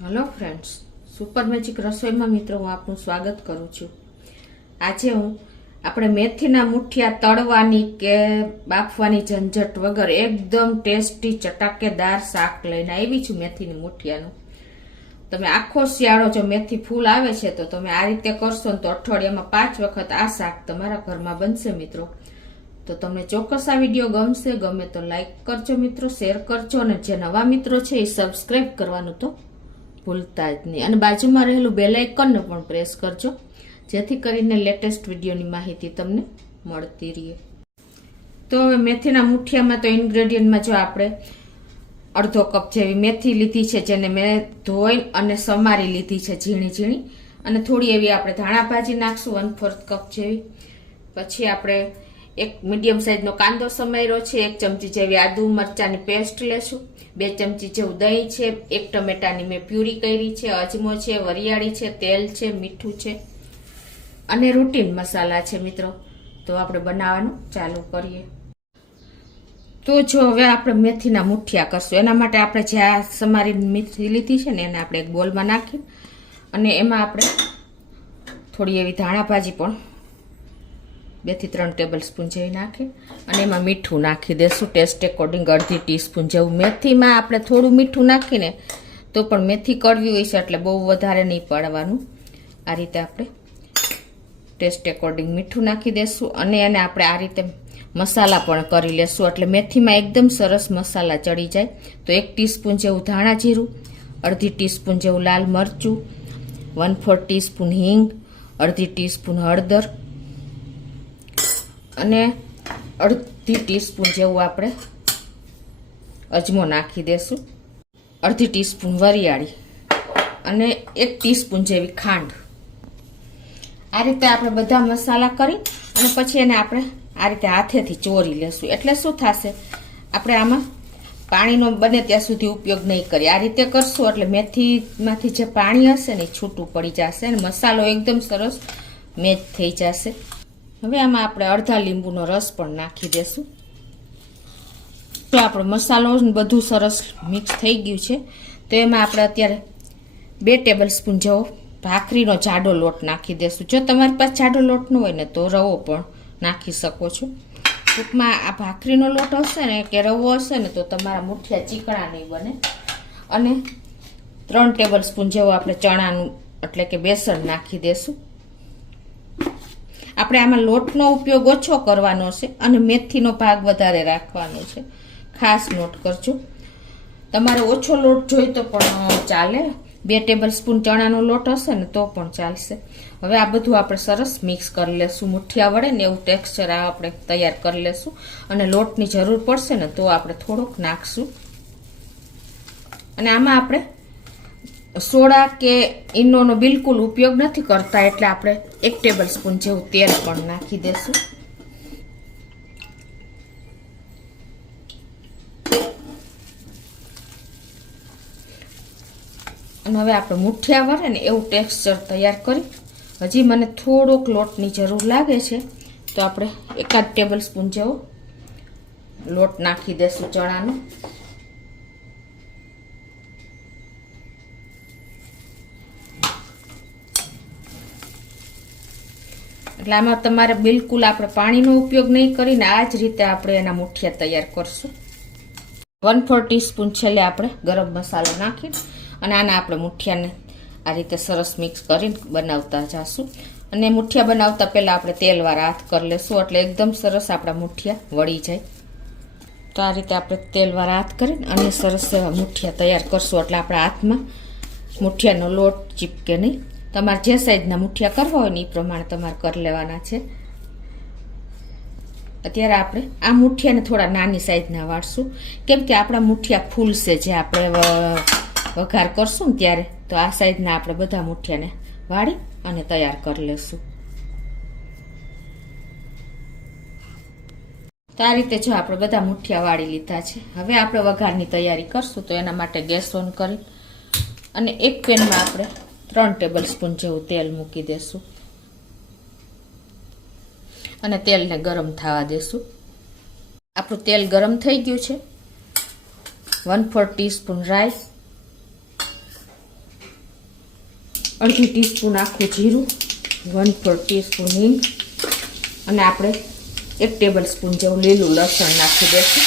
Hello friends, super magic રસોઈમાં મિત્રો હું આપનું સ્વાગત કરું છું. આજે આપણે મેથીના મુઠિયા તળવાની કે બાફવાની ઝંઝટ વગર એકદમ ટેસ્ટી ચટાકેદાર શાક લઈને આવી છું. મેથીની મુઠિયાનું તમે આખો શિયાળો જો મેથી ફૂલ આવે છે તો તમે આ રીતે કરશો ને તો અઠવાડિયામાં 5 વખત આ શાક તમારા ઘરમાં બનશે મિત્રો. તો તમને ચોક્કસ આ વિડીયો ગમશે. ગમે તો લાઈક કરજો મિત્રો, શેર કરજો અને જે નવા મિત્રો છે એ સબસ્ક્રાઈબ કરવાનું તો ભૂલતા જ નહીં. અને બાજુમાં રહેલું બેલ આઇકનને પણ પ્રેસ કરજો જેથી કરીને લેટેસ્ટ વિડીયોની માહિતી તમને મળતી રહે. તો હવે મેથીના મુઠિયામાં તો ઇન્ગ્રેડિયન્ટમાં જો આપણે અડધો કપ જેવી મેથી લીધી છે, જેને મેં ધોઈ અને સમારી લીધી છે ઝીણી ઝીણી. અને થોડી એવી આપણે ધાણા ભાજી નાખશું 1/4 કપ જેવી. પછી આપણે એક મીડિયમ સાઈઝનો કાંદો સમાર્યો છે, 1 ચમચી જેવી આદુ મરચાની પેસ્ટ લેશું, 2 ચમચી જેવું દહીં છે, 1 ટમેટાની મેં પ્યુરી કરી છે, અજમો છે, વરિયાળી છે, તેલ છે, મીઠું છે અને રૂટીન મસાલા છે મિત્રો. તો આપણે બનાવવાનું ચાલુ કરીએ. તો જો હવે આપણે મેથીના મુઠિયા કરશું. એના માટે આપણે જે આ સમારી મેથી લીધી છે ને એને આપણે એક બોલમાં નાખી અને એમાં આપણે થોડી એવી ધાણા ભાજી પણ 2 થી 3 ટેબલ સ્પૂન જેવી નાખી અને એમાં મીઠું નાખી દેશું ટેસ્ટ એકોર્ડિંગ 1/2 ટીસ્પૂન જેવું. મેથીમાં આપણે થોડું મીઠું નાખીને તો પણ મેથી કડવી હોય છે એટલે બહુ વધારે નહીં પાડવાનું. આ રીતે આપણે ટેસ્ટ એકોર્ડિંગ મીઠું નાખી દેશું અને એને આપણે આ રીતે મસાલા પણ કરી લેશું એટલે મેથીમાં એકદમ સરસ મસાલા ચડી જાય. તો 1 ટીસ્પૂન જેવું ધાણા જીરું, 1/2 ટીસ્પૂન જેવું લાલ મરચું, 1/4 ટીસ્પૂન હિંગ, 1/2 ટીસ્પૂન હળદર અને 1/2 ટીસ્પૂન જેવું આપણે અજમો નાખી દેશું, 1/2 ટીસ્પૂન વરિયાળી અને 1 ટીસ્પૂન જેવી ખાંડ. આ રીતે આપણે બધા મસાલા કરી અને પછી એને આપણે આ રીતે હાથેથી ચોરી લેશું. એટલે શું થશે, આપણે આમાં પાણીનો બને ત્યાં સુધી ઉપયોગ નહીં કરીએ. આ રીતે કરશું એટલે મેથીમાંથી જે પાણી હશે ને એ છૂટું પડી જશે અને મસાલો એકદમ સરસ મેચ થઈ જશે. હવે આમાં આપણે અડધા લીંબુનો રસ પણ નાખી દેશું. તો આપણો મસાલો બધું સરસ મિક્સ થઈ ગયું છે. તો એમાં આપણે અત્યારે 2 ટેબલ સ્પૂન જેવો ભાખરીનો જાડો લોટ નાખી દેશું. જો તમારી પાસે જાડો લોટ ન હોય ને તો રવો પણ નાખી શકો છો. ટૂંકમાં આ ભાખરીનો લોટ હશે ને કે રવો હશે ને તો તમારા મુઠિયા ચીકણા નહીં બને. અને 3 ટેબલ સ્પૂન જેવો આપણે ચણાનું એટલે કે બેસન નાખી દેશું. આપણે આમાં લોટનો ઉપયોગ ઓછો કરવાનો છે અને મેથીનો ભાગ વધારે રાખવાનો છે, ખાસ નોટ કરજો. તમારે ઓછો લોટ જોઈએ તો પણ ચાલે, 2 ટેબલ સ્પૂન ચણાનો લોટ હશે ને તો પણ ચાલશે. હવે આ બધું આપણે સરસ મિક્સ કરી લેશું. મુઠિયા વડે ને એવું ટેક્સચર આપણે તૈયાર કરી લેશું. અને લોટની જરૂર પડશે ને તો આપણે થોડોક નાખશું. અને આમાં આપણે સોડા કે ઈનોનો બિલકુલ ઉપયોગ નથી કરતા એટલે આપણે 1 ટેબલ સ્પૂન જેવું તેલ પણ નાખી દેશું. અને હવે આપણે મુઠિયા વડે ને એવું ટેક્સચર તૈયાર કરી. હજી મને થોડોક લોટની જરૂર લાગે છે તો આપણે 1 ટેબલ સ્પૂન જેવો લોટ નાખી દેશું ચણાનો. એટલે આમાં તમારે બિલકુલ આપણે પાણીનો ઉપયોગ નહીં કરીને આ જ રીતે આપણે એના મુઠિયા તૈયાર કરશું. 1/4 ટીસ્પૂન છેલ્લે આપણે ગરમ મસાલો નાખી અને આના આપણે મુઠિયાને આ રીતે સરસ મિક્સ કરીને બનાવતા જઈશું. અને મુઠિયા બનાવતા પહેલાં આપણે તેલવાળા હાથ કરી લેશું એટલે એકદમ સરસ આપણા મુઠિયા વળી જાય. તો આ રીતે આપણે તેલવાળા હાથ કરીને અને સરસ એવા મુઠિયા તૈયાર કરશું એટલે આપણા હાથમાં મુઠિયાનો લોટ ચીપકે નહીં. તમારે જે સાઈઝના મુઠિયા કરવા હોય ને એ પ્રમાણે તમારે કરી લેવાના છે. અત્યારે આપણે આ મુઠિયાને થોડા નાની સાઈઝના વાળશું કેમ કે આપણા મુઠિયા ફૂલશે જે આપણે વઘાર કરશું ને ત્યારે. તો આ સાઈઝના આપણે બધા મુઠિયાને વાળી અને તૈયાર કરી લેશું. તો આ રીતે જો આપણે બધા મુઠિયા વાળી લીધા છે. હવે આપણે વઘારની તૈયારી કરશું. તો એના માટે ગેસ ઓન કરી અને એક પેનમાં આપણે 3 ટેબલ સ્પૂન જેવું તેલ મૂકી દેશું અને તેલને ગરમ થવા દેશું. આપણું તેલ ગરમ થઈ ગયું છે. 1/4 ટીસ્પૂન રાઈ, અડધી ટીસ્પૂન આખું જીરું, 1/4 ટીસ્પૂન હિંગ અને આપણે 1 ટેબલ સ્પૂન જેવું લીલું લસણ નાખી દઈશું.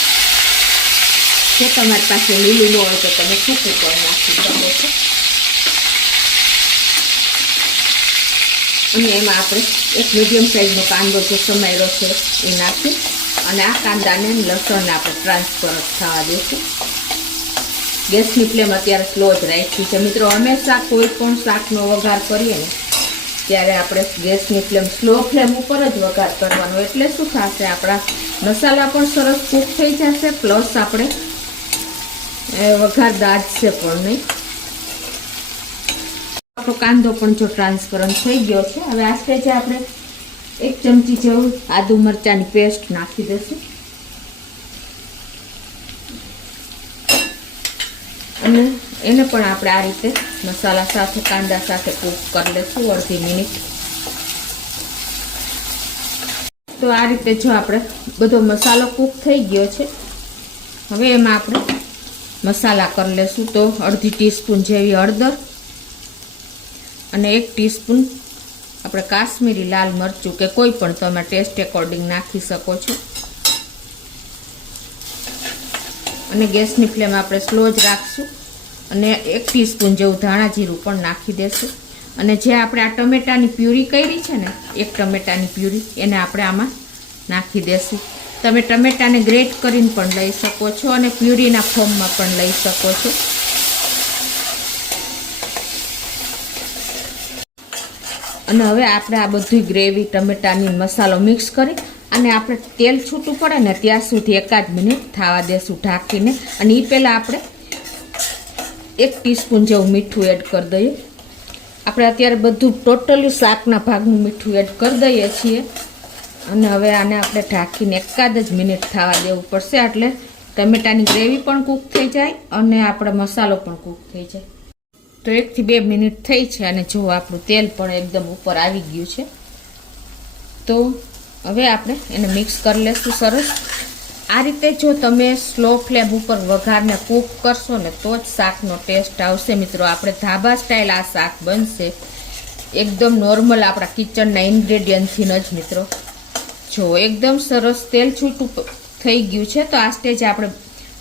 જો તમારી પાસે લીલું ન હોય તો તમે સૂકું પણ નાખી શકો છો. અને એમાં આપણે એક મીડિયમ સાઈઝનો કાંદો જે સમાયેલો છે એ નાખી અને આ કાંદાને લસણને આપણે ટ્રાન્સફર થવા દઈશું. ગેસની ફ્લેમ અત્યારે સ્લો જ રાખી છે મિત્રો. હંમેશા કોઈ પણ શાકનો વઘાર કરીએ ને ત્યારે આપણે ગેસની ફ્લેમ સ્લો ફ્લેમ ઉપર જ વઘાર કરવાનો. એટલે શું થશે, આપણા મસાલા પણ સરસ કૂક થઈ જશે, પ્લસ આપણે વઘાર દાજશે પણ નહીં. આપણો કાંદો પણ જો ટ્રાન્સપરન્ટ થઈ ગયો છે. હવે આ સ્ટેજે આપણે 1 ચમચી જેવું આદુ મરચાંની પેસ્ટ નાખી દઈશું અને એને પણ આપણે આ રીતે મસાલા સાથે કાંદા સાથે કૂક કરી લઈશું અડધી મિનિટ. તો આ રીતે જો આપણે બધો મસાલો કૂક થઈ ગયો છે. હવે એમાં આપણે મસાલા કરી લઈશું. તો અડધી ટીસ્પૂન જેવી હળદર અને 1 ટીસ્પૂન આપણે કાશ્મીરી લાલ મરચું કે કોઈ પણ તમે ટેસ્ટ એકોર્ડિંગ નાખી શકો છો. અને ગેસની ફ્લેમ આપણે સ્લો જ રાખશું અને 1 ટીસ્પૂન જેવું ધાણા જીરું પણ નાખી દેશું. અને જે આપણે આ ટમેટાની પ્યુરી કરી છે ને, 1 ટમેટાની પ્યુરી, એને આપણે આમાં નાખી દેશું. તમે ટમેટાને ગ્રેટ કરીને પણ લઈ શકો છો અને પ્યુરીના ફોર્મમાં પણ લઈ શકો છો. અને હવે આપણે આ બધી ગ્રેવી ટમેટાની મસાલો મિક્સ કરી અને આપણે તેલ છૂટું પડે ને ત્યાં સુધી 1 મિનિટ થવા દેશું ઢાંકીને. અને એ પહેલાં આપણે 1 ટીસ્પૂન જેવું મીઠું એડ કરી દઈએ. આપણે અત્યારે બધું ટોટલી શાકના ભાગનું મીઠું એડ કરી દઈએ છીએ. અને હવે આને આપણે ઢાંકીને 1 જ મિનિટ થવા દેવું પડશે, એટલે ટમેટાની ગ્રેવી પણ કૂક થઈ જાય અને આપણો મસાલો પણ કૂક થઈ જાય. તો 1 થી 2 મિનિટ થઈ છે અને જો આપણું તેલ પણ એકદમ ઉપર આવી ગયું છે. તો હવે આપણે એને મિક્સ કરી લઈશું સરસ. આ રીતે જો તમે સ્લો ફ્લેમ ઉપર વઘારને કૂક કરશો ને તો જ શાકનો ટેસ્ટ આવશે મિત્રો. આપણે ધાબા સ્ટાઇલ આ શાક બનશે એકદમ નોર્મલ આપણા કિચનના ઇન્ગ્રેડિયન્ટથી જ મિત્રો. જો એકદમ સરસ તેલ છૂટું થઈ ગયું છે. તો આ સ્ટેજે આપણે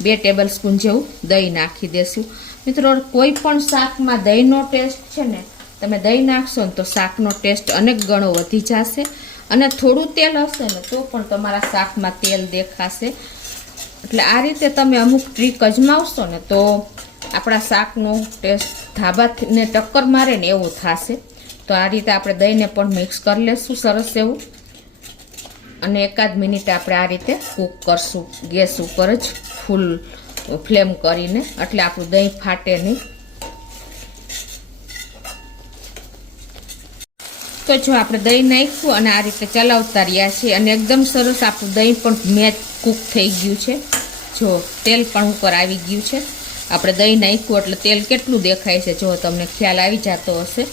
2 ટેબલ સ્પૂન જેવું દહીં નાખી દેશું મિત્રો. કોઈ પણ શાકમાં દહીંનો ટેસ્ટ છે ને, તમે દહીં નાખશો ને તો શાકનો ટેસ્ટ અનેક ગણો વધી જશે. અને થોડું તેલ હશે ને તો પણ તમારા શાકમાં તેલ દેખાશે. એટલે આ રીતે તમે અમુક ટ્રીક અજમાવશો ને તો આપણા શાકનો ટેસ્ટ ધાબાને ટક્કર મારે ને એવું થશે. તો આ રીતે આપણે દહીંને પણ મિક્સ કરી લઈશું સરસ એવું. અને 1 મિનિટ આપણે આ રીતે કૂક કરશું ગેસ ઉપર જ ફૂલ ફ્લેમ કરીને, એટલે આપણું દહીં ફાટે નહીં. તો જો આપણે દહીં નાખ્યું અને આ રીતે ચલાવતા રહ્યા છીએ અને એકદમ સરસ આપણું દહીં પણ મેચ કૂક થઈ ગયું છે. જો તેલ પણ ઉપર આવી ગયું છે. આપણે દહીં નાખ્યું એટલે તેલ કેટલું દેખાય છે જો તમને ખ્યાલ આવી જતો હશે.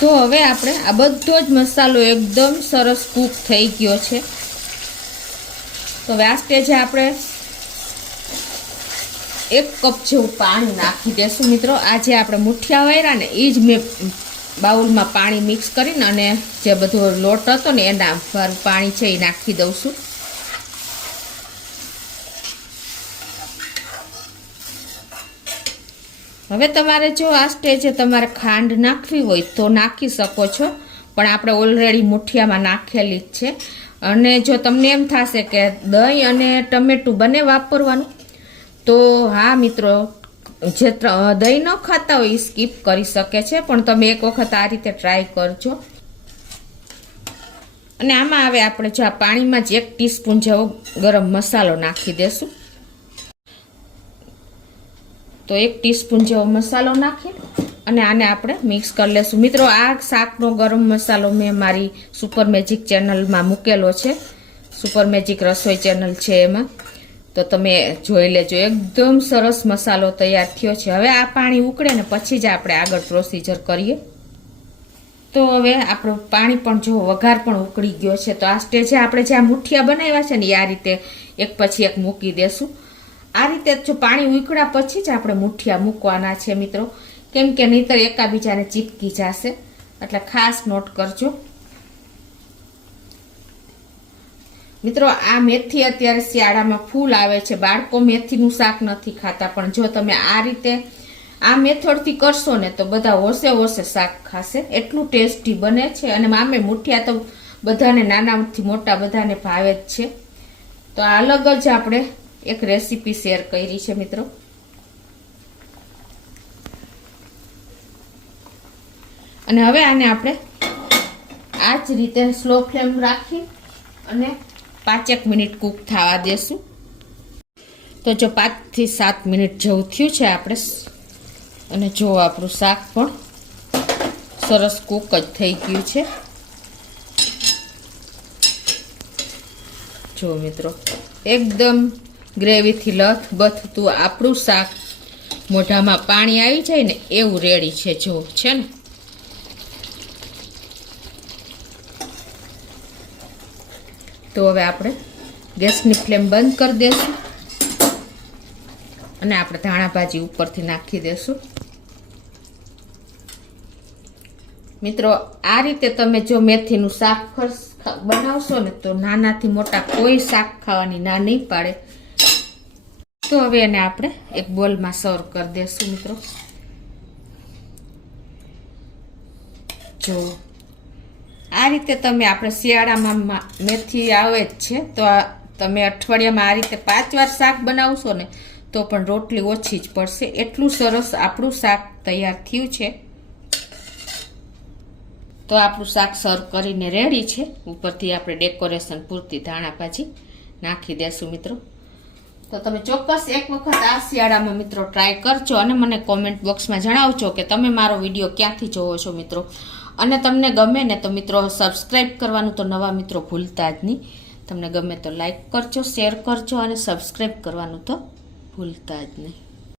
તો હવે આપણે આ બધો જ મસાલો એકદમ સરસ કૂક થઈ ગયો છે. તો હવે આ સ્ટેજે આપણે 1 કપ જેવું પાણી નાખી દેશું મિત્રો. આ જે આપણે મુઠિયા વાળ્યા ને એ જ મેં બાઉલમાં પાણી મિક્સ કરીને અને જે બધો લોટ હતો ને એના વાળું પાણી છે એ નાખી દઉં છું. હવે તમારે જો આ સ્ટેજે તમારે ખાંડ નાખવી હોય તો નાખી શકો છો, પણ આપણે ઓલરેડી મુઠિયામાં નાખેલી જ છે. અને જો તમને એમ થશે કે દહીં અને ટમેટું બંને વાપરવાનું, તો હા મિત્રો, જે દહીં ન ખાતા હોય એ સ્કીપ કરી શકે છે, પણ તમે 1 વખત આ રીતે ટ્રાય કરજો. અને આમાં હવે આપણે જો આ પાણીમાં જ 1 ટીસ્પૂન જેવો ગરમ મસાલો નાખી દેશું. તો 1 ટીસ્પૂન જેવો મસાલો નાખી અને આને આપણે મિક્સ કરી લેશું મિત્રો. આ શાકનો ગરમ મસાલો મેં મારી સુપર મેજિક ચેનલમાં મૂકેલો છે. સુપર મેજિક રસોઈ ચેનલ છે એમાં, તો તમે જોઈ લેજો. એકદમ સરસ મસાલો તૈયાર થયો છે. હવે આ પાણી ઉકળે ને પછી જ આપણે આગળ પ્રોસીજર કરીએ. તો હવે આપણું પાણી પણ જો વઘાર પણ ઉકળી ગયો છે. તો આ સ્ટેજે આપણે જે આ મુઠિયા બનાવ્યા છે ને એ આ રીતે 1 પછી 1 મૂકી દેશું. આ રીતે જો પાણી ઉકળ્યા પછી જ આપણે મુઠિયા મૂકવાના છે મિત્રો. કેમ કે નહીતર એકાબીજાને ચીપકી જશે, એટલે ખાસ નોટ કરજો મિત્રો. આ મેથી અત્યારે શિયાળામાં ફૂલ આવે છે. બાળકો મેથીનું શાક નથી ખાતા, પણ જો તમે આ રીતે આ મેથડથી કરશો ને તો બધા હોશે હોશે શાક ખાશે. એટલું ટેસ્ટી બને છે. અને આમે મુઠિયા તો બધાને, નાનાથી મોટા બધાને ભાવે જ છે. તો આ અલગ જ આપણે એક રેસીપી શેર કરી છે મિત્રો. અને હવે આને આપણે આ જ રીતે સ્લો ફ્લેમ રાખી અને 5 મિનિટ કૂક થવા દેશું. તો જો 5 થી 7 મિનિટ જેવું થયું છે આપણે, અને જો આપણું શાક પણ સરસ કૂક જ થઈ ગયું છે. જો મિત્રો એકદમ ગ્રેવીથી લથબથતું આપણું શાક, મોઢામાં પાણી આવી જાય ને એવું રેડી છે. જો છે ને, તો હવે આપણે ગેસની ફ્લેમ બંધ કરી દઈશું અને આપણે ધાણા ભાજી ઉપરથી નાખી દઈશું. મિત્રો આ રીતે તમે જો મેથીનું શાક બનાવશો ને તો નાનાથી મોટા કોઈ શાક ખાવાની ના નહીં પાડે. તો હવે એને આપણે એક બોલમાં સર્વ કરી દઈશું મિત્રો. જો આ રીતે તમે, આપણે શિયાળામાં મેથી આવે જ છે, તો તમે અઠવાડિયામાં આ રીતે 5 વાર શાક બનાવશો ને તો પણ રોટલી ઓછી જ પડશે. એટલું સરસ આપણું શાક તૈયાર થયું છે. તો આપણું શાક સર્વ કરીને રેડી છે. ઉપરથી આપણે ડેકોરેશન પૂરતી ધાણા ભાજી નાખી દેશું મિત્રો. તો તમે ચોક્કસ એક વખત આ શિયાળામાં મિત્રો ટ્રાય કરજો અને મને કોમેન્ટ બોક્સમાં જણાવજો કે તમે મારો વિડીયો ક્યાંથી જોવો છો મિત્રો. અને તમને ગમે ને તો મિત્રો સબસ્ક્રાઈબ કરવાનું તો નવા મિત્રો ભૂલતા જ નહીં. તમને ગમે તો લાઈક કરજો, શેર કરજો અને સબસ્ક્રાઈબ કરવાનું તો ભૂલતા જ નહીં.